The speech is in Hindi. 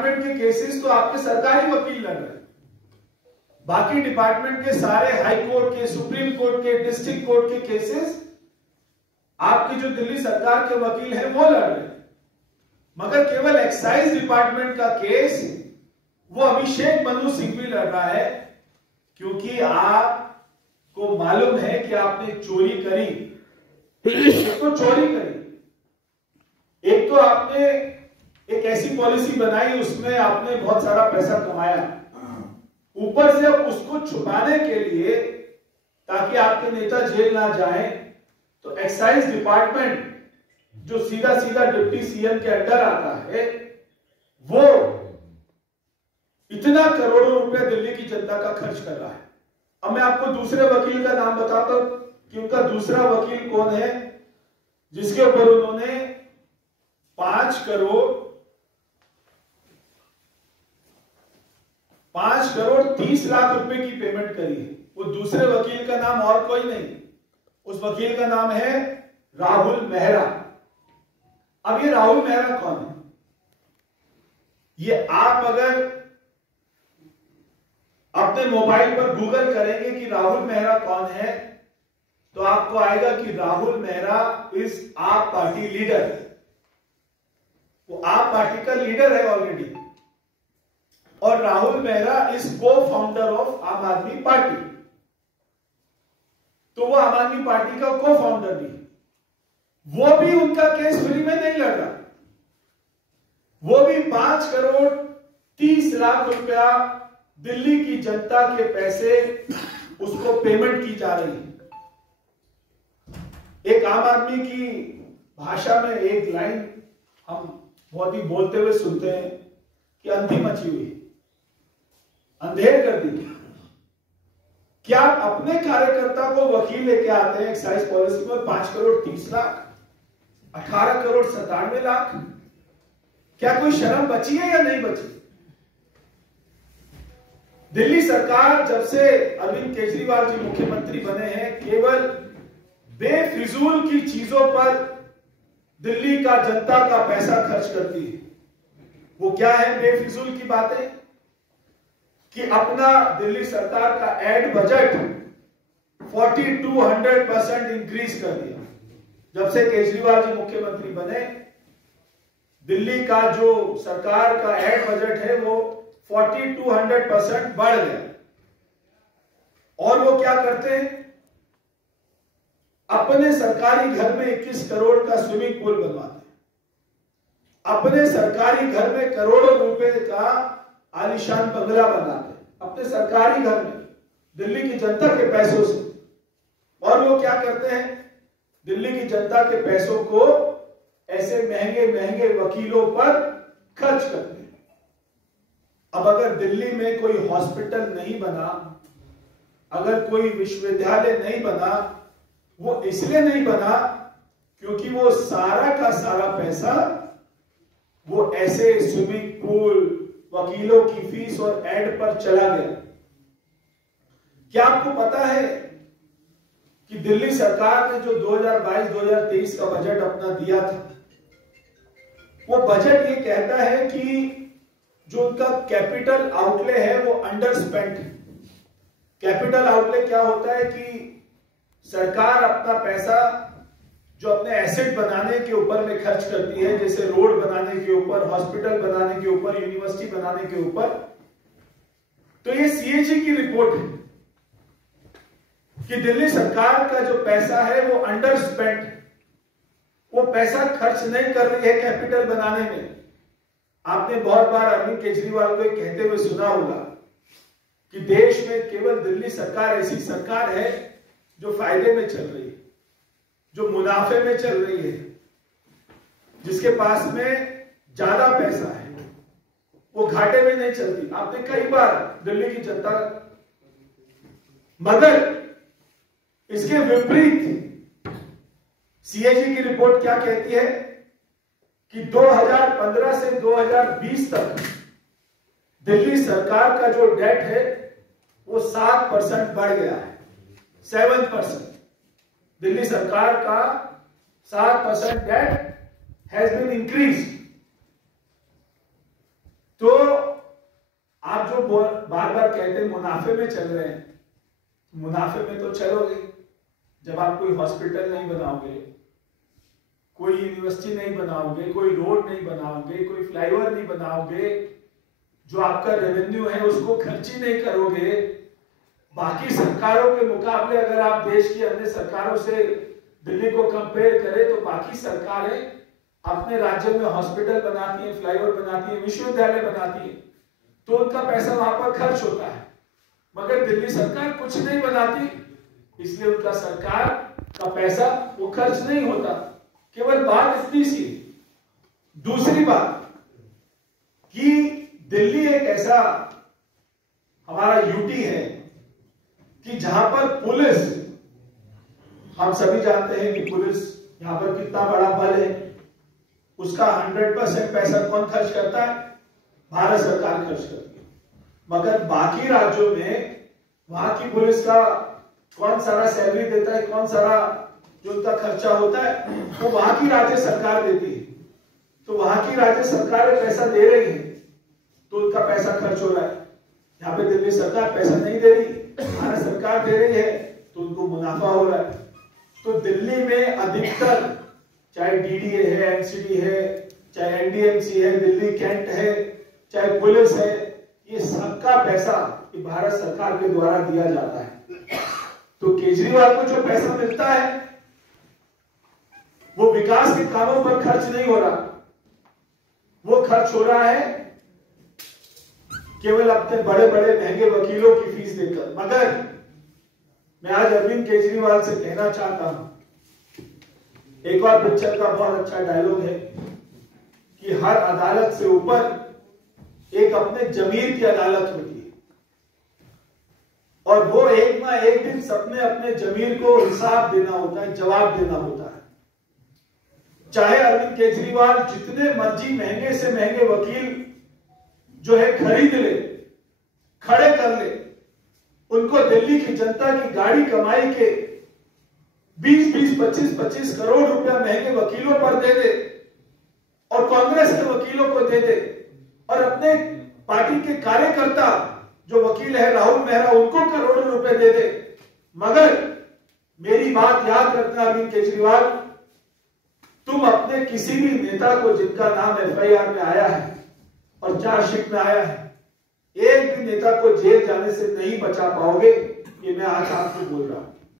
के केसेस तो आपके सरकारी वकील लड़ रहे हैं, बाकी डिपार्टमेंट के सारे हाई कोर्ट के, सुप्रीम कोर्ट के, डिस्ट्रिक्ट कोर्ट के केसेस आपकी जो दिल्ली सरकार के वकील हैं वो लड़ रहे हैं। मगर केवल एक्साइज डिपार्टमेंट का केस वो अभिषेक मनु सिंघवी लड़ रहा है, क्योंकि आपको मालूम है कि आपने चोरी करी। एक तो चोरी करी, एक तो आपने एक ऐसी पॉलिसी बनाई उसमें आपने बहुत सारा पैसा कमाया, ऊपर से अब उसको छुपाने के लिए ताकि आपके नेता जेल ना जाए, तो एक्साइज डिपार्टमेंट जो सीधा सीधा डिप्टी सीएम के अंडर आता है, वो इतना करोड़ों रुपए दिल्ली की जनता का खर्च कर रहा है। अब मैं आपको दूसरे वकील का नाम बताता हूं कि उनका दूसरा वकील कौन है, जिसके ऊपर उन्होंने 5 करोड़ 30 लाख रुपए की पेमेंट करी है। वो दूसरे वकील का नाम और कोई नहीं, उस वकील का नाम है राहुल मेहरा। अब ये राहुल मेहरा कौन है? ये आप अगर अपने मोबाइल पर गूगल करेंगे कि राहुल मेहरा कौन है, तो आपको आएगा कि राहुल मेहरा इज आप पार्टी लीडर। वो आप पार्टी का लीडर है ऑलरेडी, और राहुल मेहरा इज को फाउंडर ऑफ आम आदमी पार्टी। तो वो आम आदमी पार्टी का को फाउंडर भी, वो भी उनका केस फ्री में नहीं लड़ रहा। वो भी 5 करोड़ 30 लाख रुपया दिल्ली की जनता के पैसे उसको पेमेंट की जा रही है। एक आम आदमी की भाषा में एक लाइन हम बहुत ही बोलते हुए सुनते हैं कि अंधी मची हुई, अंधेर कर दी। क्या आप अपने कार्यकर्ता को वकील लेके आते हैं एक्साइज पॉलिसी में 5 करोड़ 30 लाख, 18 करोड़ 97 लाख? क्या कोई शर्म बची है या नहीं बची? दिल्ली सरकार जब से अरविंद केजरीवाल जी मुख्यमंत्री बने हैं, केवल बेफिजूल की चीजों पर दिल्ली का जनता का पैसा खर्च करती है। वो क्या है बेफिजूल की बातें? कि अपना दिल्ली सरकार का एड बजट 40-100% इंक्रीज कर दिया। जब से केजरीवाल जी मुख्यमंत्री बने, दिल्ली का जो सरकार का एड बजट है वो 40-100% बढ़ गया। और वो क्या करते हैं? अपने सरकारी घर में 21 करोड़ का स्विमिंग पूल बनवाते हैं, अपने सरकारी घर में करोड़ों रुपए का आलीशान बंगला बनाते हैं, अपने सरकारी घर में दिल्ली की जनता के पैसों से। और वो क्या करते हैं? दिल्ली की जनता के पैसों को ऐसे महंगे महंगे वकीलों पर खर्च करते हैं। अब अगर दिल्ली में कोई हॉस्पिटल नहीं बना, अगर कोई विश्वविद्यालय नहीं बना, वो इसलिए नहीं बना क्योंकि वो सारा का सारा पैसा वो ऐसे स्विमिंग पूल, वकीलों की फीस और एड पर चला गया। क्या आपको पता है कि दिल्ली सरकार ने जो 2022-2023 का बजट अपना दिया था, वो बजट ये कहता है कि जो उनका कैपिटल आउटले है वो अंडर स्पेंट है। कैपिटल आउटले क्या होता है? कि सरकार अपना पैसा जो अपने एसेट बनाने के ऊपर में खर्च करती है, जैसे रोड बनाने के ऊपर, हॉस्पिटल बनाने के ऊपर, यूनिवर्सिटी बनाने के ऊपर। तो ये सीएजी की रिपोर्ट है कि दिल्ली सरकार का जो पैसा है वो अंडर स्पेंट है, वो पैसा खर्च नहीं कर रही है कैपिटल बनाने में। आपने बहुत बार अरविंद केजरीवाल को कहते हुए सुना होगा कि देश में केवल दिल्ली सरकार ऐसी सरकार है जो फायदे में चल रही है, जो मुनाफे में चल रही है, जिसके पास में ज्यादा पैसा है, वो घाटे में नहीं चलती। आपने कई बार दिल्ली की जनता, मगर इसके विपरीत सीएजी की रिपोर्ट क्या कहती है कि 2015 से 2020 तक दिल्ली सरकार का जो डेट है वो 7% बढ़ गया है। 7%। दिल्ली सरकार का 7% डेट हैज बीन इंक्रीज। तो कहते हैं मुनाफे में चल रहे हैं। मुनाफे में तो चलोगे जब आप कोई हॉस्पिटल नहीं बनाओगे, कोई यूनिवर्सिटी नहीं बनाओगे, कोई रोड नहीं बनाओगे, कोई फ्लाईओवर नहीं बनाओगे, जो आपका रेवेन्यू है उसको खर्च ही नहीं करोगे। बाकी सरकारों के मुकाबले अगर आप देश की अन्य सरकारों से दिल्ली को कंपेयर करें तो बाकी सरकारें अपने राज्यों में हॉस्पिटल बनाती हैं, फ्लाईओवर बनाती हैं, विश्वविद्यालय बनाती हैं, तो उनका पैसा वहां पर खर्च होता है। मगर दिल्ली सरकार कुछ नहीं बनाती, इसलिए उनका सरकार का पैसा वो खर्च नहीं होता। केवल बात इतनी सी। दूसरी बात कि दिल्ली एक ऐसा हमारा यूटी है कि जहां पर पुलिस, हम सभी जानते हैं कि पुलिस यहां पर कितना बड़ा बल है, उसका 100% पैसा कौन खर्च करता है? भारत सरकार खर्च करती है। मगर बाकी राज्यों में वहां की पुलिस का कौन सारा सैलरी देता है, कौन सारा जो उनका खर्चा होता है वो वहां की राज्य सरकार देती है। तो वहां की राज्य सरकार पैसा दे रही है तो उनका पैसा खर्च हो रहा है। यहाँ पे दिल्ली सरकार पैसा नहीं दे रही, भारत सरकार दे रही है तो उनको मुनाफा हो रहा है। तो दिल्ली में अधिकतर, चाहे डीडीए है, एनसीडी है, चाहे एनडीएमसी है, दिल्ली कैंट है, चाहे पुलिस है, ये सबका पैसा भारत सरकार के द्वारा दिया जाता है। तो केजरीवाल को जो पैसा मिलता है वो विकास के कामों पर खर्च नहीं हो रहा, वो खर्च हो रहा है केवल अपने बड़े बड़े महंगे वकीलों की फीस देकर। मगर मैं आज अरविंद केजरीवाल से कहना चाहता हूं, एक बार पिक्चर का बहुत अच्छा डायलॉग है कि हर अदालत से ऊपर एक अपने जमीर की अदालत होती है और वो एक ना एक दिन सबने अपने जमीर को हिसाब देना होता है, जवाब देना होता है। चाहे अरविंद केजरीवाल जितने मर्जी महंगे से महंगे वकील जो है खरीद ले, खड़े कर ले, उनको दिल्ली की जनता की गाड़ी कमाई के 20-20, 25-25 करोड़ रुपया महंगे वकीलों पर दे दे और कांग्रेस के वकीलों को दे दे और अपने पार्टी के कार्यकर्ता जो वकील है राहुल मेहरा उनको करोड़ों रुपए दे दे। मगर मेरी बात याद रखना अरविंद केजरीवाल, तुम अपने किसी भी नेता को जिनका नाम एफआईआर में आया है और चार्जशीट में आया है, एक भी नेता को जेल जाने से नहीं बचा पाओगे, ये मैं आज आपको बोल रहा हूं।